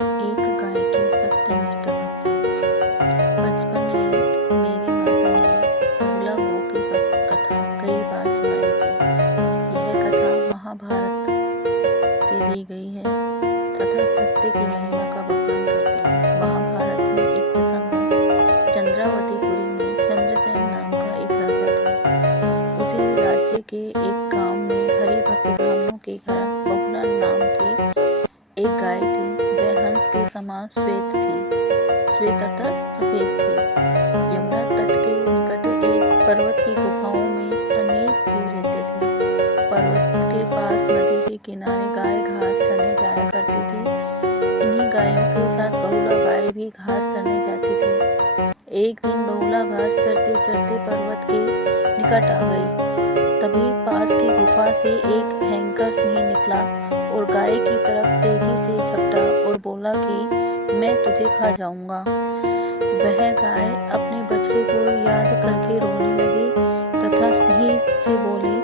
एक गाय की सत्यनिष्ठ भक्ति। बचपन में मेरी माता ने बहुला गो की कथा कई बार सुनाई थी। यह कथा महाभारत से ली गई है तथा सत्य की महिमा का बखान करती है। महाभारत में एक प्रसंग है। चंद्रावतीपुरी में चंद्रसेन नाम का एक राजा था। उसी राज्य के एक गांव में हरिभक्त ब्राह्मणों के घर बहुला नाम की एक गाय थी। वह हंस के समान श्वेत थी। श्वेत अर्थात सफेद थी। यमुना तट के निकट एक पर्वत की गुफाओं में अनेक जीव रहते थे। पर्वत के पास नदी के किनारे गाय घास चरने जाया करती थी। इन्हीं गायों के साथ बहुला गाय भी घास चरने जाती थी। एक दिन बहुला घास चरते चरते पर्वत के निकट आ गई। तभी पास की गुफा से एक भयंकर सिंह निकला और गाय की तरफ तेजी से झपटा और बोला कि मैं तुझे खा जाऊंगा। वह गाय अपने बछड़े को याद करके रोने लगी तथा सिंह से बोली,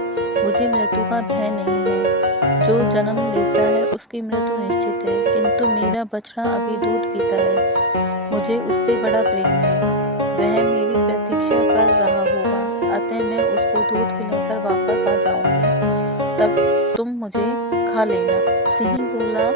मुझे मृत्यु का भय नहीं है। जो जन्म लेता है उसकी मृत्यु निश्चित है, किंतु मेरा बछड़ा अभी दूध पीता है। मुझे उससे बड़ा प्रेम है। वह मेरी प्रतीक्षा कर रहा होगा, अतः मैं उसको दूध पिलाकर वापस आ जाऊंगी। तब तुम मुझे खा लेना। सिंह बोला,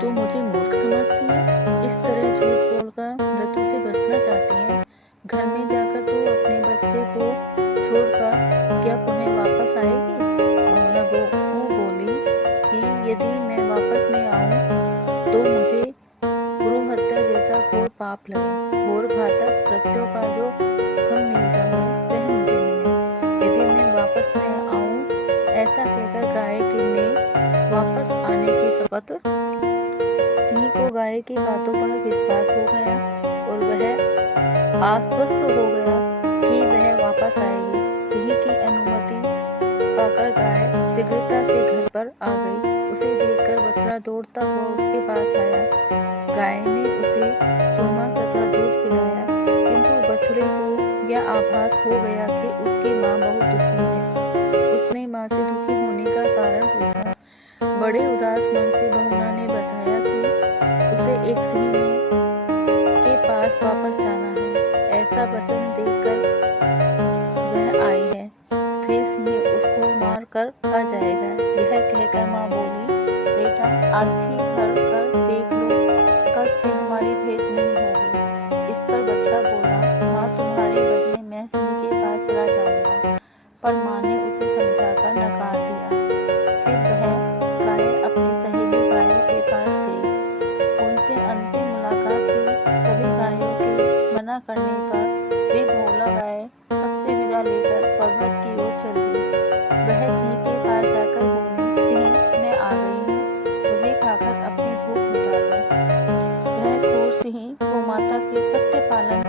तू मुझे मूर्ख समझती है? इस तरह झूठ बोलकर मृत्यु से बचना चाहती है? घर में जाकर तू अपने बछड़े को छोड़कर क्या पुनः वापस आएगी? बहुला गौ बोली कि यदि मैं वापस नहीं आऊं तो मुझे गुरु हत्या जैसा घोर पाप लगे। घोर घातक कृत्यों का जो फल मिलता है वह मुझे मिले। यदि मैं वापस नहीं आऊं, ऐसा कहकर गाय ने वापस आने की शपथ। सिंह को गाय की बातों पर विश्वास हो गया और वह आश्वस्त हो गया कि वह वापस आएगी। सिंह की अनुमति पाकर गाय शीघ्रता से घर पर आ गई। उसे देखकर बछड़ा दौड़ता हुआ उसके पास आया। गाय ने उसे चूमा तथा दूध पिलाया, किंतु बछड़े को यह आभास हो गया कि उसकी माँ बहुत दुखी है। उसने माँ से दुखी होने का कारण पूछा। बड़े उदास मन से बहुला ने बताया कि उसे एक सिंह के पास वापस जाना है। ऐसा वचन देकर वह आई है, फिर सिंह उसको मार कर खा जाएगा। यह कहकर माँ बोली, बेटा आज ही भर कर देख लो, कल से हमारी भेंट नहीं होगी। इस पर बछड़ा बोला, माँ तुम्हारे बदले मैं सिंह के पास चला जाऊंगा। पर माँ ने उसे समझाकर नकार दिया। फिर वह गाय अपनी सहेली गायों के पास गई। उनसे अंतिम मुलाकात हुई। सभी गायों के मना करने पर वे बहुला गाय सबसे विदा लेकर पर्वत की ओर चल दी। वह सिंह के पास जाकर बोली, सिंह मैं आ गई हूँ, मुझे खाकर अपनी भूख मिटा लो। वह क्रूर सिंह गोमाता के सत्य पालन